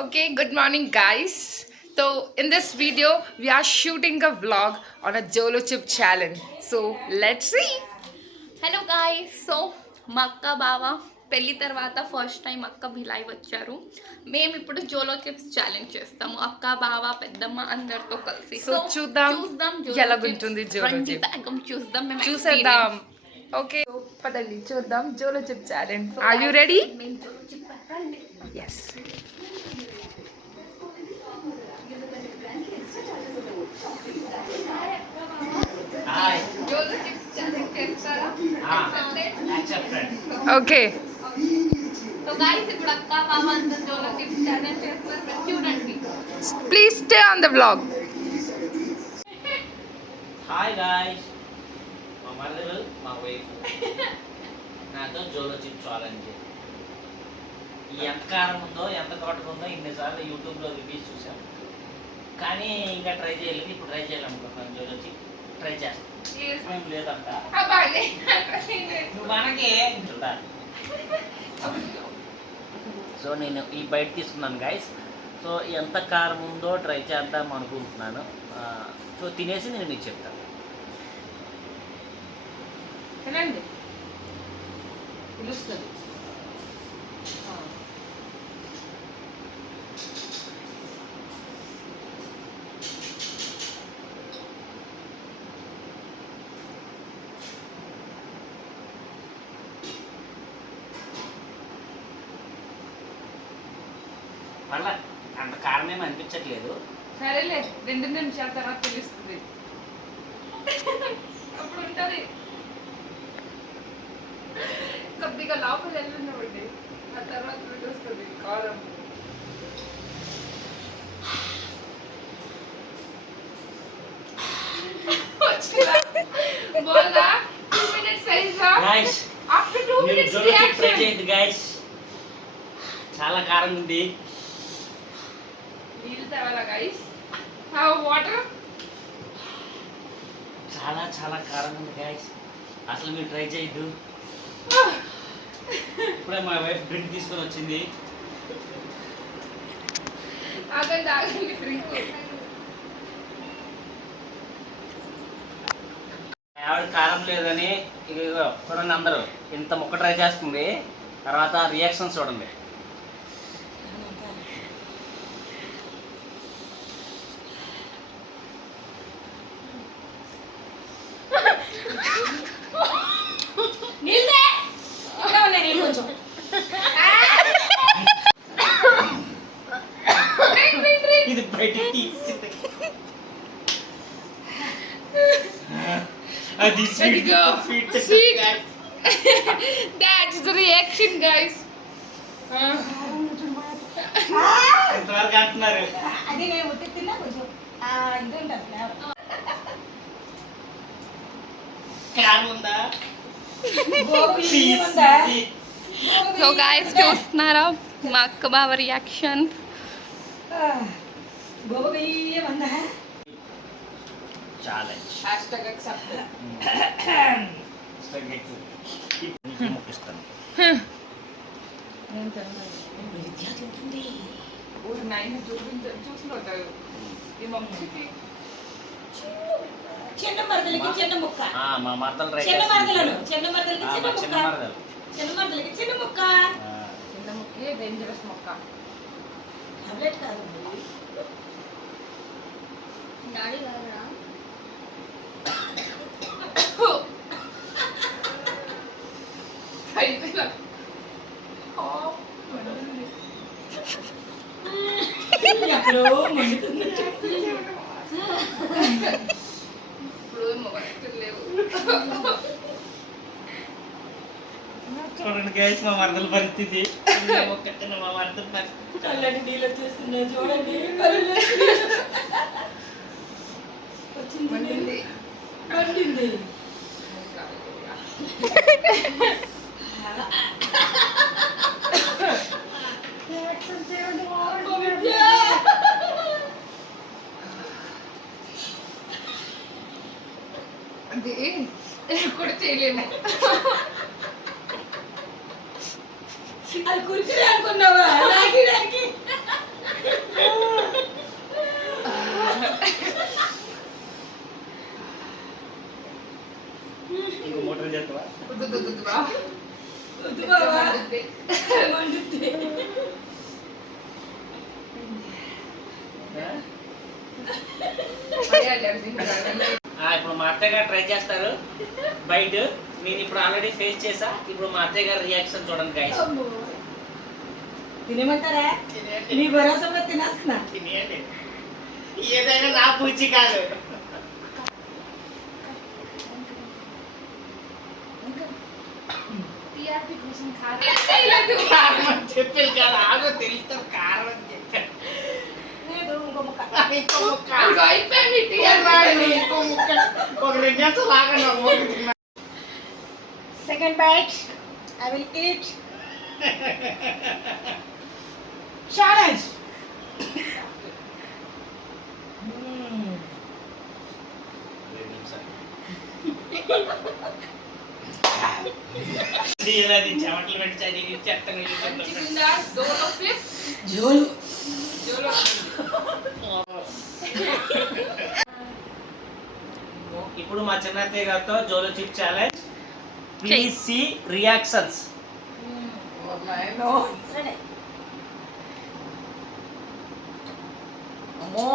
Okay, good morning, guys. So, in this video, we are shooting a vlog on a Jolo chip challenge. So, let's see. Hello guys. So మా అక్క బావ పెళ్ళి తర్వాత first time అక్క భిలాయి వచ్చారు. మేము ఇప్పుడు జోలో చిప్స్ ఛాలెంజ్ చేస్తాము, అక్క బావ పెద్దమ్మ అందరితో కలిసి. సో చూద్దాం జోలో ఎలాగుంటుంది చిప్స్ జోలో రండి చిప్. వేగం చూద్దాం. మేము చూసేద్దాం. ఓకే, పదండి చూద్దాం Jolo chip challenge. Are you ready? మేము జోలో చిప్ రండి. yes. జోలో చిప్స్ ఛాలెంజ్ చేస్తారా? ఓకే, సో గాయ్స్ ఇప్పుడు అక్క బావ అందరు జోలో చిప్స్ ఛాలెంజ్ చేస్తారు, చూడండి. Please stay on the vlog. Hi guys, మా మదర్ మా వైఫ్ నాతో జోలో చిప్ ఛాలెంజ్. ఈ ఎంత కారం ఉందో ఎంత కొట్టుకుందో ఇన్నిసార్లు యూట్యూబ్లో రివ్యూస్ చూసాను, కానీ ఇంకా ట్రై చేయలేదు. ఇప్పుడు ట్రై చేయాలనుకుంటున్నాను. జోలో చిప్ ట్రై చేస్తాను. ఏం లేదంట నువ్వు మనకి చూడాలి. సో నేను ఈ బయట తీసుకున్నాను గాయస్. సో ఎంత కారం ఉందో ట్రై చేద్దాం అనుకుంటున్నాను. సో తినేసి నేను మీకు చెప్తాను. తినండి, పిలుస్తుంది. మళ్ళా అంత కారం ఏమి అనిపించట్లేదు. సరేలే, 2 నిమిషాల తర్వాత తెలుస్తుంది. అప్పుడు ఉంటుంది కొద్దిగా లోపల వెళ్ళినవ్వండి, ఆ తర్వాత వస్తుంది కారం. బోల్దా 2 minutes అయిందా? గాయస్, ఆఫ్టర్ 2 మీరు minutes జోలో చిప్ ట్రై రియాక్షన్. చేయండి గాయస్. చాలా కారం ఉంది. నీళ్ళు తేవాలా గైస్? Have water. చాలా చాలా కారం ఉంది గాయస్. అసలు మీరు ట్రై చేయొద్దు. ఇప్పుడే మా వైఫ్ డ్రింక్ తీసుకొని వచ్చింది. ఆగండి ఆగండి, డ్రింక్. ఆవిడ కారం లేదని ఇక చూడండి, అందరూ ఇంత ముక్క ట్రై చేస్తుంది. తర్వాత రియాక్షన్స్ చూడండి. ఇది బయటికి తీసింది. అది Let it go. Sweet Sweet. That's the reaction, guys. ఎంతవరకు అంటున్నారు? అది నేను ఉట్టి తిన్నా కొంచెం ఇది ఉంటుంది ఫ్లేవర్. కారం ఉందా? గోబీ ఉందా? సో గాయ్స్ చూస్తున్నారా మా అక్క బావ రియాక్షన్. గోబీ ఉందా? ఛాలెంజ్. Hashtag accepted. ముక్కిస్తాను. నేను తింటాను. ఊరు నాయన చూసినట్టు ఈ మమ్మీకి చిన్న మరదలకి చిన్న ముక్క. మా మరదలు రైట్ చిన్న మరదలను చిన్న మరదలకి చిన్న చిన్న ముక్క. మరదలు. చిన్న మరదలకి చిన్న ముక్క. చిన్న ముక్కే డేంజరస్ మొక్క. టాబ్లెట్ కాదు. డాడీ కాదురా. అయిపోయినా ఎక్కడో మండుతుంది. ఇప్పుడు మొగలు లేవు. చూడండి గైస్, మా మరదల పరిస్థితి. ఒక్కటే మా మరదల పరిస్థితి. కళ్ళని నీళ్ళు వచ్చేస్తున్నాయి చూడండి. వచ్చింది మండింది. మండింది. అది కూడా చేయలేము. అది కుర్చీ అనుకున్నావా? ఇప్పుడు మా అత్తయ్య గారు ట్రై చేస్తారు బయట. నేను ఇప్పుడు ఆల్రెడీ ఫేస్ చేసా. ఇప్పుడు మా అత్తయ్య గారి రియాక్షన్ చూడండి గైస్. తినమంటారా నీ భరోసా మీద తినేస్తున్నా. ఏదైనా నా పూచి కాదు. చెప్పాను కాదు, ఆగో తెలుస్తాం కారం అని చెప్పాను. లేదు ఇంకో ముక్క. ఇంకో ముక్క ఒక 2 నిమిషాలు ఆగండి. Second bite. I will eat. Challenge. చెమటలు పెట్టి జోలు. ఇప్పుడు మా చిన్నత్తయ్య గారితో Jolo chip challenge. Please see reactions. సరే. అమ్మో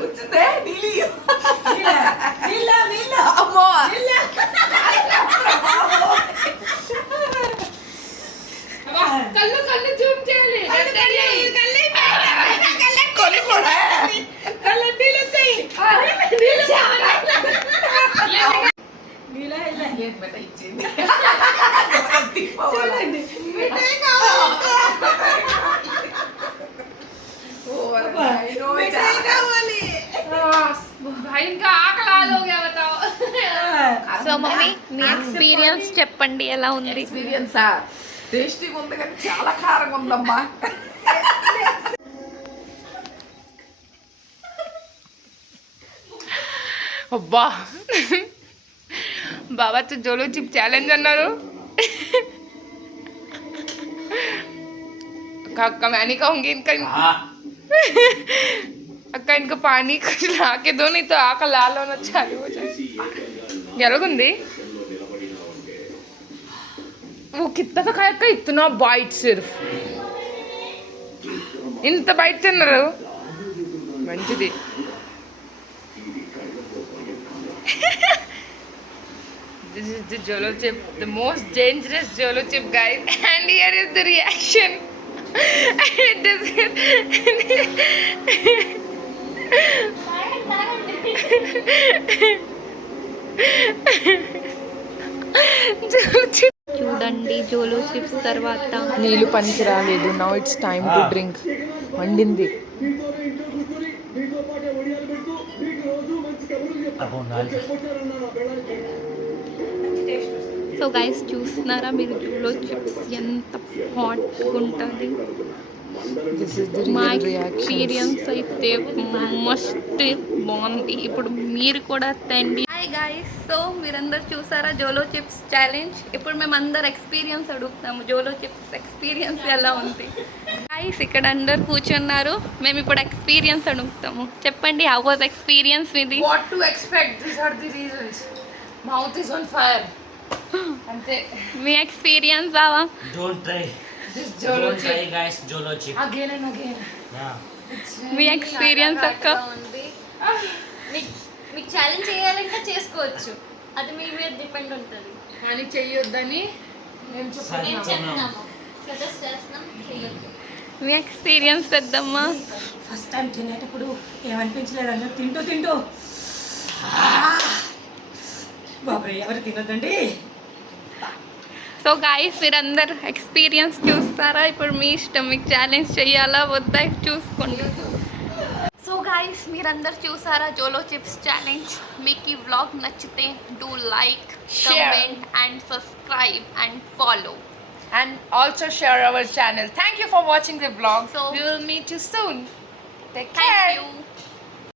వచ్చిందే నీలి. అమ్మో కళ్ళు కళ్ళు జూమ్ చేయాలి. కళ్ళు కూడా కళ్ళు నీళ్ళు వచ్చాయి. నీలా ఇలా. లేదు బెట ఇచ్చింది. చూడండి. మిఠాయి కావాలి. भाई इनका आंख लाल हो गया बताओ. సో మమ్మీ మీ ఎక్స్పీరియన్స్ చెప్పండి ఎలా ఉంది? ఎక్స్పీరియన్సా? టేస్టీగా ఉంది కానీ చాలా కారంగా ఉందమ్మా. అబ్బా బాబా तो జోలో చిప్ ఛాలెంజ్ అన్నారు. अक्का मैं नहीं कहूँगी इनका. अक्का इनको पानी कुछ ला के दो नहीं तो आँख लाल होना चालू हो जाए. ఎలాగుంది? वो कितना सा खाया अक्का? इतना बाइट सिर्फ ఇంత బయట తిన్నారు. మంచిది. This is the Jolo chip, the most dangerous Jolo chip, guys. And here is the reaction. Jolo chip. చూడండి జోలో చిప్స్ తర్వాత నీళ్ళు పనికి రాలేదు. Now it's time to drink. వండింది. సో గైస్ చూస్తున్నారా మీరు జోలో చిప్స్ ఎంత హాట్గా ఉంటుంది. This is the మా real reaction. ఎక్స్పీరియన్స్ అయితే మస్ట్ బాగుంది. ఇప్పుడు మీరు కూడా తండి. హాయ్ గైస్, సో మీరందరు చూసారా జోలో చిప్స్ ఛాలెంజ్? ఇప్పుడు మేము అందరు ఎక్స్పీరియన్స్ అడుగుతాము. జోలో చిప్స్ ఎక్స్పీరియన్స్ ఎలా ఉంది? గైస్ ఇక్కడ అందరు కూర్చున్నారు. మేము ఇప్పుడు ఎక్స్పీరియన్స్ అడుగుతాము. చెప్పండి, హౌ వాజ్ ఎక్స్పీరియన్స్ మీది? What to expect? These are the reasons. Mouth is on fire. అంతే. మీ ఎక్స్పీరియన్స్ బావా? Don't try. This Jolo Don't try chip. guys, Jolo chip. Again and again. Yeah. Me experience అక్క? ఉంది. మీకు challenge చేయాలంటే చేసుకోవచ్చు, అది మీ మీద డిపెండ్ ఉంటుంది. కానీ చెయ్యొద్దని మేము మేము చెప్తున్నాము. చెప్తున్నాము, సజెస్ట్ చేస్తున్నాం, చేయొద్దు. మీ ఎక్స్పీరియన్స్ పెద్దమ్మ? ఫస్ట్ టైం తినేటప్పుడు ఏమనిపించలేదు అన్న, తింటూ తింటూ బాబరే ఎవరు తినొద్దండి. సో గాయస్ మీరందరు ఎక్స్పీరియన్స్ చూస్తారా? ఇప్పుడు మీ ఇష్టం, మీకు ఛాలెంజ్ చేయాలా వద్దా చూసుకోండి. సో గాయస్ మీరందరు చూసారా జోలో చిప్స్ ఛాలెంజ్? మీకు ఈ వ్లాగ్ నచ్చితే do like, Share. Comment and subscribe and follow. And also share our channel. Thank you for watching the vlog. So- We will meet you soon. Take thank care. You.